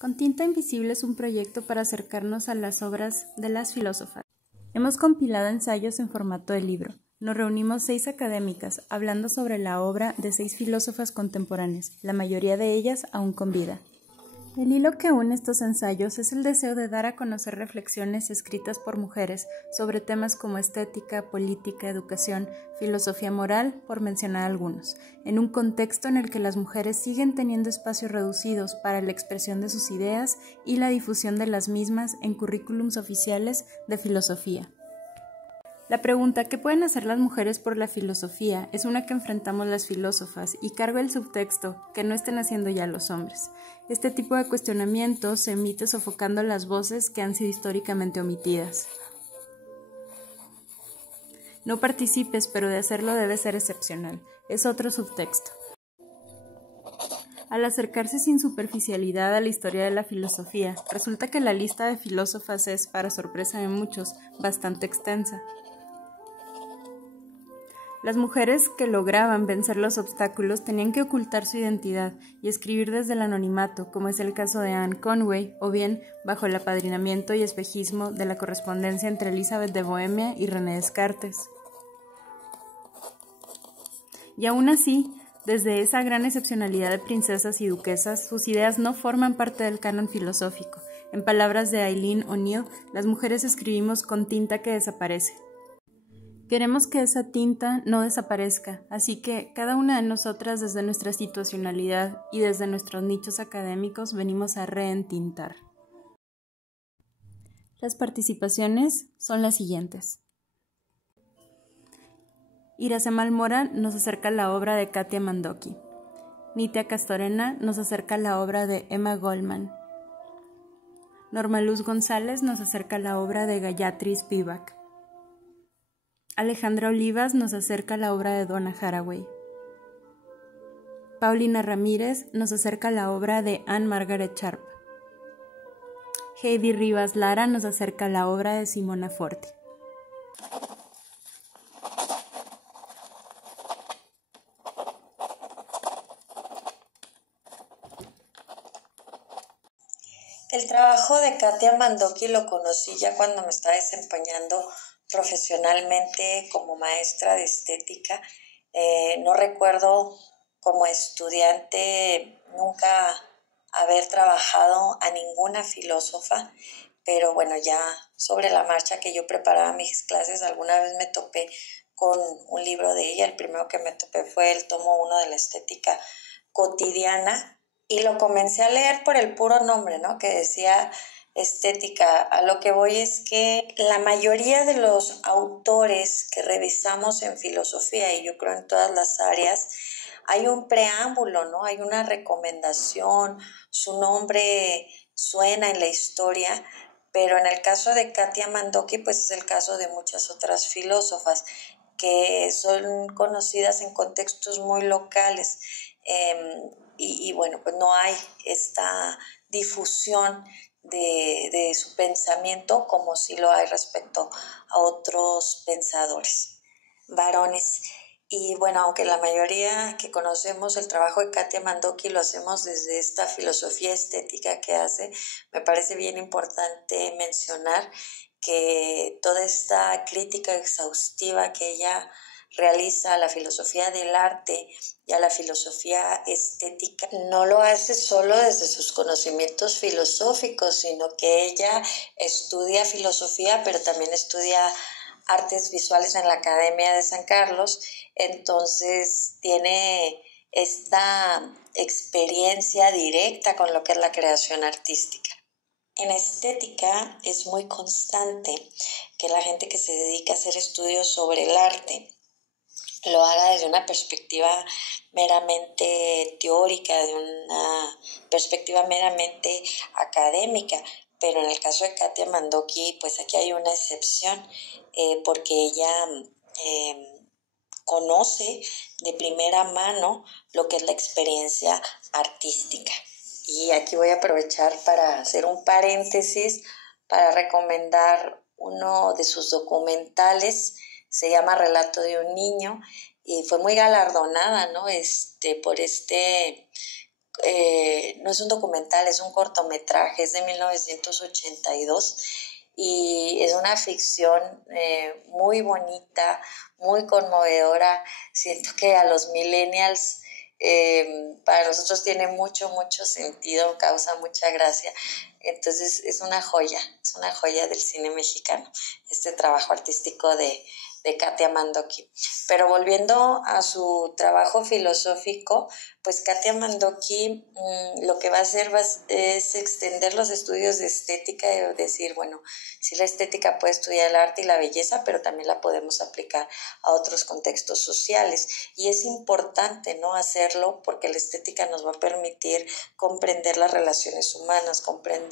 Con tinta invisible es un proyecto para acercarnos a las obras de las filósofas. Hemos compilado ensayos en formato de libro. Nos reunimos 6 académicas hablando sobre la obra de 6 filósofas contemporáneas, la mayoría de ellas aún con vida. El hilo que une estos ensayos es el deseo de dar a conocer reflexiones escritas por mujeres sobre temas como estética, política, educación, filosofía moral, por mencionar algunos, en un contexto en el que las mujeres siguen teniendo espacios reducidos para la expresión de sus ideas y la difusión de las mismas en currículums oficiales de filosofía. La pregunta ¿qué pueden hacer las mujeres por la filosofía? Es una que enfrentamos las filósofas y carga el subtexto que no estén haciendo ya los hombres. Este tipo de cuestionamiento se emite sofocando las voces que han sido históricamente omitidas. No participes, pero de hacerlo debe ser excepcional. Es otro subtexto. Al acercarse sin superficialidad a la historia de la filosofía, resulta que la lista de filósofas es, para sorpresa de muchos, bastante extensa. Las mujeres que lograban vencer los obstáculos tenían que ocultar su identidad y escribir desde el anonimato, como es el caso de Anne Conway, o bien bajo el apadrinamiento y espejismo de la correspondencia entre Elizabeth de Bohemia y René Descartes. Y aún así, desde esa gran excepcionalidad de princesas y duquesas, sus ideas no forman parte del canon filosófico. En palabras de Eileen O'Neill, las mujeres escribimos con tinta que desaparece. Queremos que esa tinta no desaparezca, así que cada una de nosotras desde nuestra situacionalidad y desde nuestros nichos académicos venimos a reentintar. Las participaciones son las siguientes. Iracema Almora nos acerca la obra de Katia Mandoki. Nitia Castorena nos acerca la obra de Emma Goldman. Norma Luz González nos acerca la obra de Gayatri Spivak. Alejandra Olivas nos acerca la obra de Donna Haraway. Paulina Ramírez nos acerca la obra de Anne Margaret Sharp. Heidi Rivas Lara nos acerca la obra de Simona Forti. El trabajo de Katia Mandoki lo conocí ya cuando me estaba desempeñando profesionalmente como maestra de estética. No recuerdo como estudiante nunca haber trabajado a ninguna filósofa, pero bueno, ya sobre la marcha que yo preparaba mis clases, alguna vez me topé con un libro de ella. El primero que me topé fue el tomo 1 de la estética cotidiana, y lo comencé a leer por el puro nombre, ¿no? Que decía estética. A lo que voy es que la mayoría de los autores que revisamos en filosofía, y yo creo en todas las áreas, hay un preámbulo, ¿no? Hay una recomendación, su nombre suena en la historia, pero en el caso de Katia Mandoki, pues es el caso de muchas otras filósofas que son conocidas en contextos muy locales. Y bueno, pues no hay esta difusión de su pensamiento como sí lo hay respecto a otros pensadores varones. Y bueno, aunque la mayoría que conocemos el trabajo de Katia Mandoki lo hacemos desde esta filosofía estética que hace, me parece bien importante mencionar que toda esta crítica exhaustiva que ella realiza a la filosofía del arte y a la filosofía estética no lo hace solo desde sus conocimientos filosóficos, sino que ella estudia filosofía, pero también estudia artes visuales en la Academia de San Carlos. Entonces tiene esta experiencia directa con lo que es la creación artística. En estética es muy constante que la gente que se dedica a hacer estudios sobre el arte lo haga desde una perspectiva meramente teórica, de una perspectiva meramente académica, pero en el caso de Katia Mandoki, pues aquí hay una excepción, porque ella conoce de primera mano lo que es la experiencia artística. Y aquí voy a aprovechar para hacer un paréntesis para recomendar uno de sus documentales. Se llama Relato de un niño y fue muy galardonada, ¿no? Por este no es un documental, es un cortometraje, es de 1982 y es una ficción muy bonita, muy conmovedora. Siento que a los millennials, para nosotros tiene mucho, mucho sentido, causa mucha gracia. Entonces es una joya del cine mexicano, este trabajo artístico de Katia Mandoki. Pero volviendo a su trabajo filosófico, pues Katia Mandoki lo que va a hacer es extender los estudios de estética y decir, bueno, sí, la estética puede estudiar el arte y la belleza, pero también la podemos aplicar a otros contextos sociales. Y es importante, ¿no?, hacerlo, porque la estética nos va a permitir comprender las relaciones humanas, comprender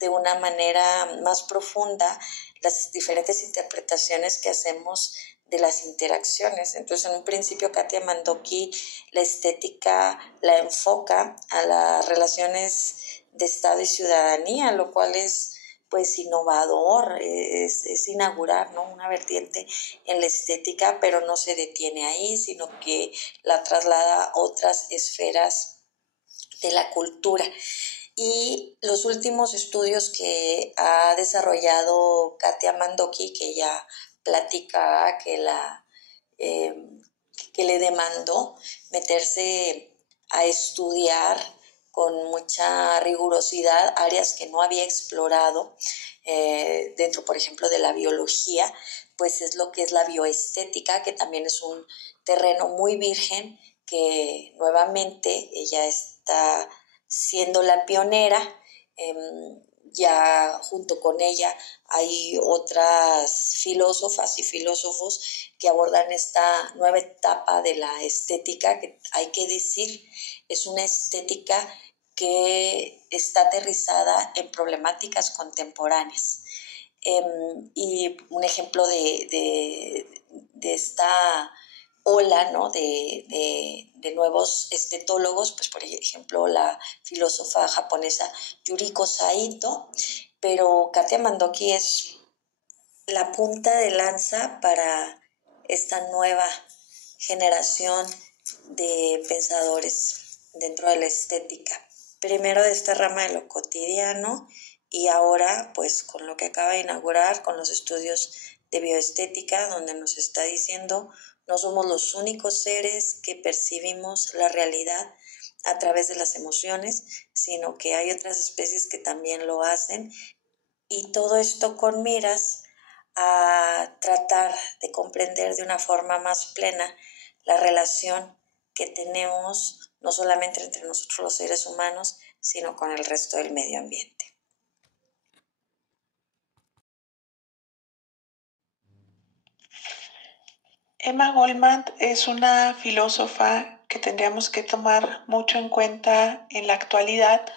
de una manera más profunda las diferentes interpretaciones que hacemos de las interacciones. Entonces, en un principio, Katia Mandoki la estética la enfoca a las relaciones de Estado y ciudadanía, lo cual es pues innovador, es inaugurar, ¿no?, una vertiente en la estética, pero no se detiene ahí, sino que la traslada a otras esferas de la cultura. Y los últimos estudios que ha desarrollado Katia Mandoki, que ella platica eh, que le demandó meterse a estudiar con mucha rigurosidad áreas que no había explorado dentro, por ejemplo, de la biología, pues es lo que es la bioestética, que también es un terreno muy virgen, que nuevamente ella está siendo la pionera. Ya junto con ella hay otras filósofas y filósofos que abordan esta nueva etapa de la estética, que hay que decir, es una estética que está aterrizada en problemáticas contemporáneas. Y un ejemplo de esta ola, ¿no?, de nuevos estetólogos, pues por ejemplo la filósofa japonesa Yuriko Saito, pero Katia Mandoki es la punta de lanza para esta nueva generación de pensadores dentro de la estética. Primero de esta rama de lo cotidiano y ahora pues con lo que acaba de inaugurar, con los estudios de bioestética, donde nos está diciendo no somos los únicos seres que percibimos la realidad a través de las emociones, sino que hay otras especies que también lo hacen, y todo esto con miras a tratar de comprender de una forma más plena la relación que tenemos no solamente entre nosotros los seres humanos, sino con el resto del medio ambiente. Emma Goldman es una filósofa que tendríamos que tomar mucho en cuenta en la actualidad,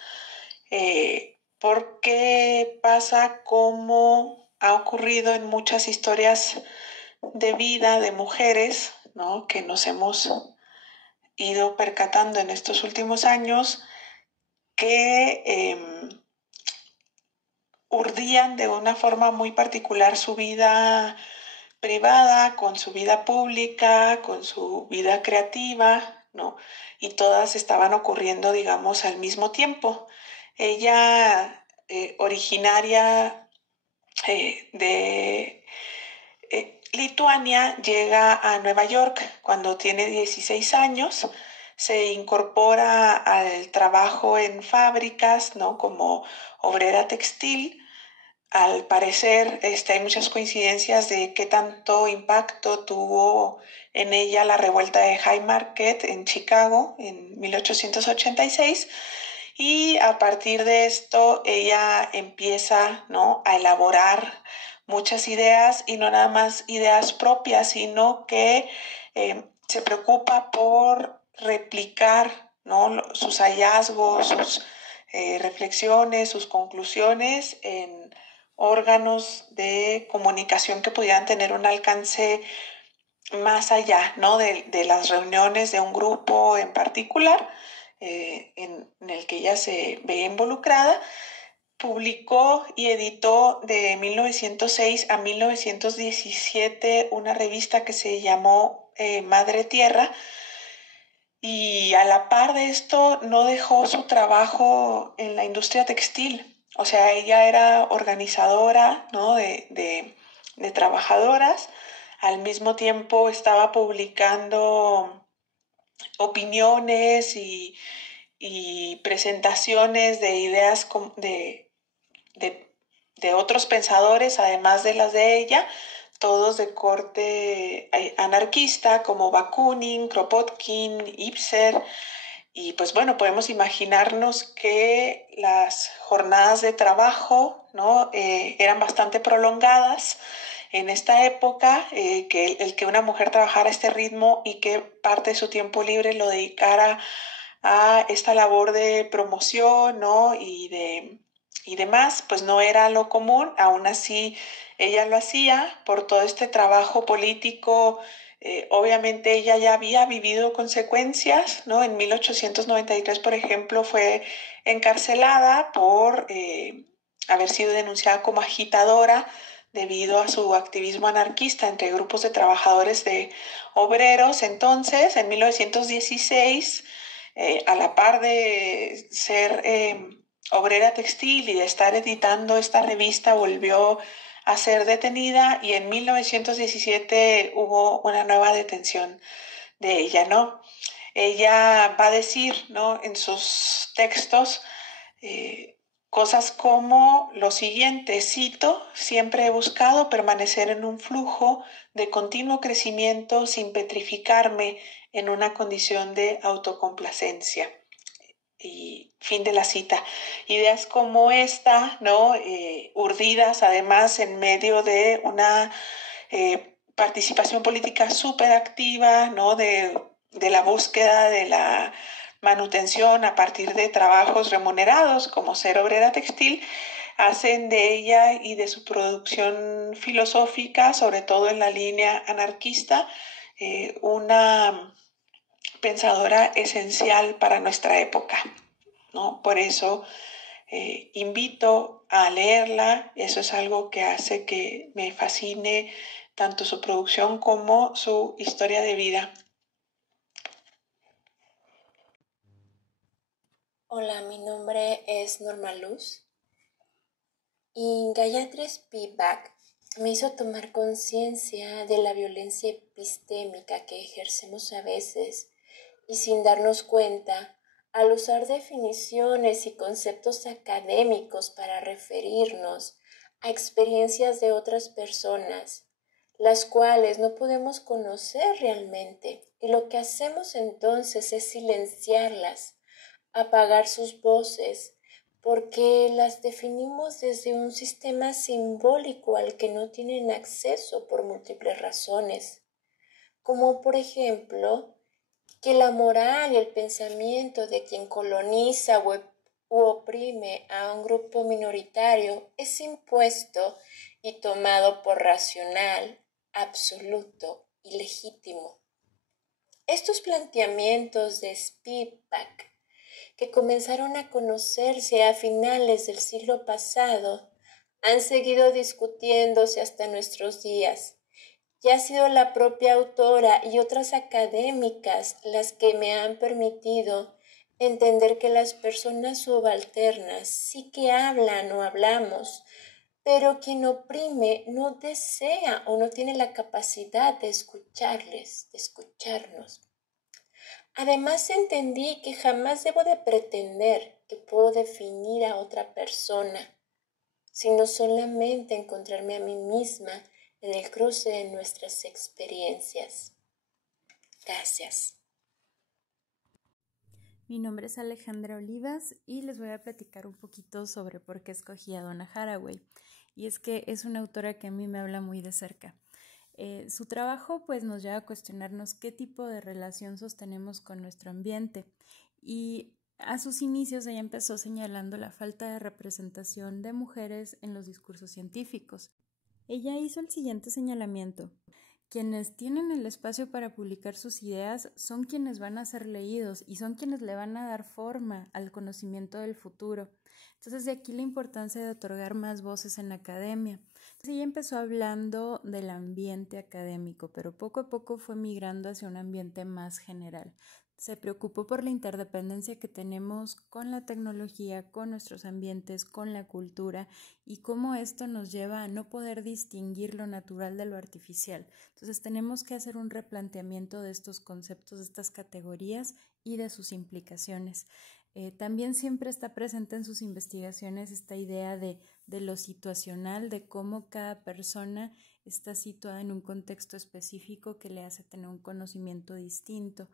porque pasa como ha ocurrido en muchas historias de vida de mujeres, ¿no?, que nos hemos ido percatando en estos últimos años, que urdían de una forma muy particular su vida privada, con su vida pública, con su vida creativa, ¿no? Y todas estaban ocurriendo, digamos, al mismo tiempo. Ella, originaria de Lituania, llega a Nueva York cuando tiene 16 años, se incorpora al trabajo en fábricas, ¿no?, como obrera textil. Al parecer, hay muchas coincidencias de qué tanto impacto tuvo en ella la revuelta de Haymarket en Chicago en 1886, y a partir de esto ella empieza, ¿no?, a elaborar muchas ideas, y no nada más ideas propias, sino que se preocupa por replicar, ¿no?, sus hallazgos, sus reflexiones, sus conclusiones en órganos de comunicación que pudieran tener un alcance más allá, ¿no?, de las reuniones de un grupo en particular en el que ella se ve involucrada. Publicó y editó de 1906 a 1917 una revista que se llamó Madre Tierra, y a la par de esto no dejó su trabajo en la industria textil. O sea, ella era organizadora, ¿no? de trabajadoras. Al mismo tiempo estaba publicando opiniones y presentaciones de ideas de, de otros pensadores, además de las de ella, todos de corte anarquista, como Bakunin, Kropotkin, Ibser. Y pues bueno, podemos imaginarnos que las jornadas de trabajo, ¿no? Eran bastante prolongadas en esta época, que el que una mujer trabajara a este ritmo y que parte de su tiempo libre lo dedicara a esta labor de promoción, ¿no? y demás, pues no era lo común. Aún así ella lo hacía por todo este trabajo político. Obviamente ella ya había vivido consecuencias, ¿no? En 1893, por ejemplo, fue encarcelada por haber sido denunciada como agitadora debido a su activismo anarquista entre grupos de trabajadores de obreros. Entonces, en 1916, a la par de ser obrera textil y de estar editando esta revista, volvió a ser detenida y en 1917 hubo una nueva detención de ella, ¿no? Ella va a decir, ¿no? En sus textos cosas como lo siguiente, cito: siempre he buscado permanecer en un flujo de continuo crecimiento sin petrificarme en una condición de autocomplacencia. Y fin de la cita. Ideas como esta, ¿no? Urdidas además en medio de una participación política súper activa, ¿no? de la búsqueda de la manutención a partir de trabajos remunerados como ser obrera textil, hacen de ella y de su producción filosófica, sobre todo en la línea anarquista, una pensadora esencial para nuestra época, ¿no? Por eso invito a leerla. Eso es algo que hace que me fascine tanto su producción como su historia de vida. Hola, mi nombre es Norma Luz y Gayatri Spivak me hizo tomar conciencia de la violencia epistémica que ejercemos a veces y sin darnos cuenta al usar definiciones y conceptos académicos para referirnos a experiencias de otras personas, las cuales no podemos conocer realmente, y lo que hacemos entonces es silenciarlas, apagar sus voces, porque las definimos desde un sistema simbólico al que no tienen acceso por múltiples razones, como por ejemplo que la moral y el pensamiento de quien coloniza u oprime a un grupo minoritario es impuesto y tomado por racional, absoluto y legítimo. Estos planteamientos de Spivak, que comenzaron a conocerse a finales del siglo pasado, han seguido discutiéndose hasta nuestros días, y ha sido la propia autora y otras académicas las que me han permitido entender que las personas subalternas sí que hablan o hablamos, pero quien oprime no desea o no tiene la capacidad de escucharles, de escucharnos. Además entendí que jamás debo de pretender que puedo definir a otra persona, sino solamente encontrarme a mí misma en el cruce de nuestras experiencias. Gracias. Mi nombre es Alejandra Olivas y les voy a platicar un poquito sobre por qué escogí a Donna Haraway. Y es que es una autora que a mí me habla muy de cerca. Su trabajo pues nos lleva a cuestionarnos qué tipo de relación sostenemos con nuestro ambiente, y a sus inicios ella empezó señalando la falta de representación de mujeres en los discursos científicos. Ella hizo el siguiente señalamiento: quienes tienen el espacio para publicar sus ideas son quienes van a ser leídos y son quienes le van a dar forma al conocimiento del futuro. Entonces de aquí la importancia de otorgar más voces en la academia. Entonces ella empezó hablando del ambiente académico, pero poco a poco fue migrando hacia un ambiente más general, Se preocupó por la interdependencia que tenemos con la tecnología, con nuestros ambientes, con la cultura y cómo esto nos lleva a no poder distinguir lo natural de lo artificial. Entonces tenemos que hacer un replanteamiento de estos conceptos, de estas categorías y de sus implicaciones. También siempre está presente en sus investigaciones esta idea de lo situacional, de cómo cada persona está situada en un contexto específico que le hace tener un conocimiento distinto.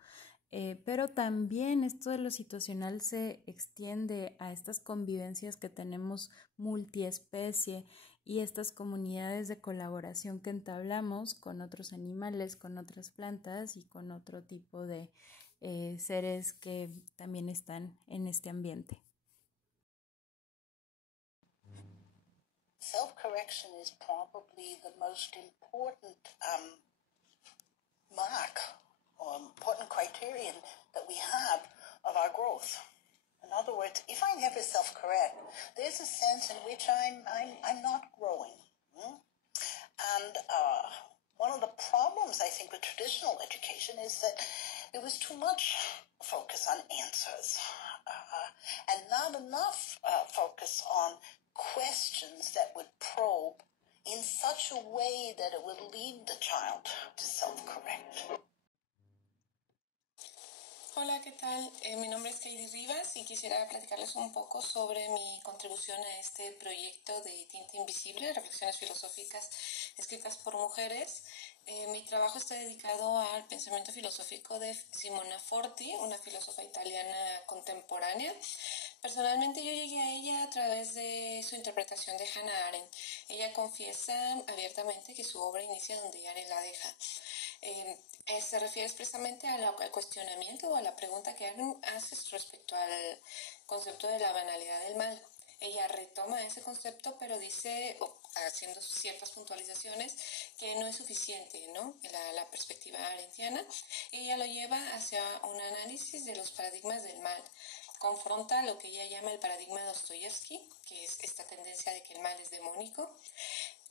Pero también esto de lo situacional se extiende a estas convivencias que tenemos multiespecie y estas comunidades de colaboración que entablamos con otros animales, con otras plantas y con otro tipo de seres que también están en este ambiente. Self-correction is probably the most important mark or important criterion that we have of our growth. In other words, if I never self-correct, there's a sense in which I'm not growing. And one of the problems, I think, with traditional education is that there was too much focus on answers and not enough focus on questions that would probe in such a way that it would lead the child to self-correct. Hola, ¿qué tal? Mi nombre es Katie Rivas y quisiera platicarles un poco sobre mi contribución a este proyecto de Tinta Invisible, reflexiones filosóficas escritas por mujeres. Mi trabajo está dedicado al pensamiento filosófico de Simona Forti, una filósofa italiana contemporánea. Personalmente yo llegué a ella a través de su interpretación de Hannah Arendt. Ella confiesa abiertamente que su obra inicia donde Arendt la deja. Se refiere expresamente al cuestionamiento o a la pregunta que Arendt hace respecto al concepto de la banalidad del mal. Ella retoma ese concepto, pero dice, haciendo ciertas puntualizaciones, que no es suficiente, ¿no? La perspectiva arendtiana. Ella lo lleva hacia un análisis de los paradigmas del mal. Confronta lo que ella llama el paradigma de Dostoyevsky, que es esta tendencia de que el mal es demónico,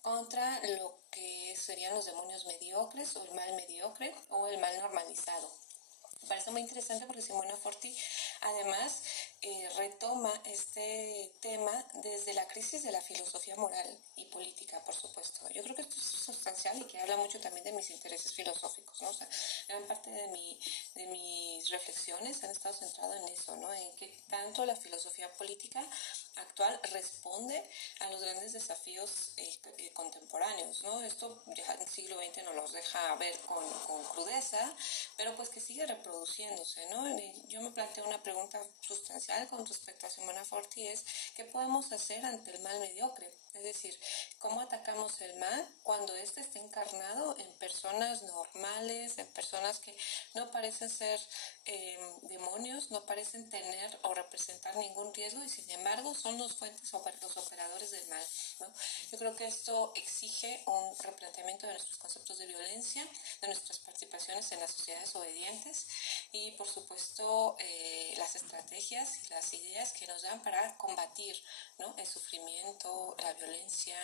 contra lo que serían los demonios mediocres o el mal mediocre o el mal normalizado. Me parece muy interesante porque Simona Forti además retoma este tema desde la crisis de la filosofía moral y política, por supuesto. Yo creo que esto es sustancial y que habla mucho también de mis intereses filosóficos, ¿no? O sea, gran parte de mis reflexiones han estado centradas en eso, ¿no? En qué tanto la filosofía política actual responde a los grandes desafíos contemporáneos, ¿no? Esto ya en el siglo XX nos los deja ver con crudeza, pero pues que sigue reproduciéndose, ¿no? Yo me planteo una pregunta sustancial con respecto a Simona Forti, es ¿qué podemos hacer ante el mal mediocre? Es decir, ¿cómo atacamos el mal cuando éste está encarnado en personas normales, en personas que no parecen ser demonios, no parecen tener o representar ningún riesgo y sin embargo son los operadores del mal, ¿no? Yo creo que esto exige un replanteamiento de nuestros conceptos de violencia, de nuestras participaciones en las sociedades obedientes y por supuesto las estrategias y las ideas que nos dan para combatir, ¿no? El sufrimiento, la violencia,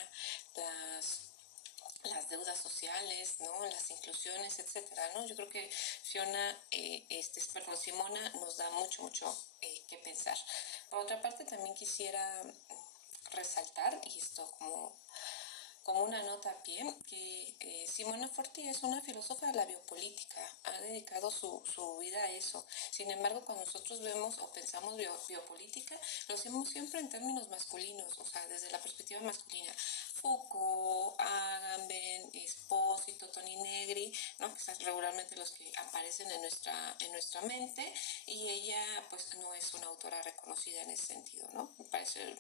las deudas sociales, ¿no? Las inclusiones, etcétera, ¿no? Yo creo que Simona nos da mucho que pensar. Por otra parte, también quisiera resaltar, y esto como una nota a pie, que Simona Forti es una filósofa de la biopolítica, ha dedicado su vida a eso. Sin embargo, cuando nosotros vemos o pensamos biopolítica, lo hacemos siempre en términos masculinos, o sea, desde la perspectiva masculina. Foucault, Agamben, Espósito, Toni Negri, ¿no? Que son regularmente los que aparecen en nuestra mente, y ella pues no es una autora reconocida en ese sentido, ¿no? Me parece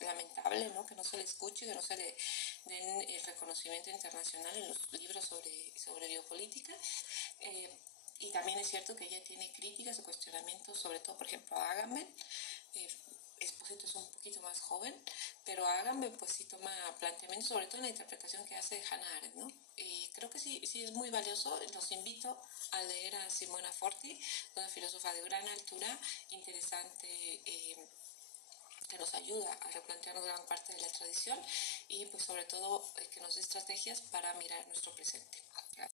lamentable, ¿no? Que no se le escuche, que no se le den el reconocimiento internacional en los libros sobre biopolítica. Y también es cierto que ella tiene críticas o cuestionamientos, sobre todo, por ejemplo, a Agamben. Espósito es un poquito más joven, pero Agamben pues sí toma planteamientos, sobre todo en la interpretación que hace de Hannah Arendt, ¿no? Creo que sí es muy valioso. Los invito a leer a Simona Forti, una filósofa de gran altura, interesante, que nos ayuda a replantearnos gran parte de la tradición y pues sobre todo que nos dé estrategias para mirar nuestro presente. Gracias.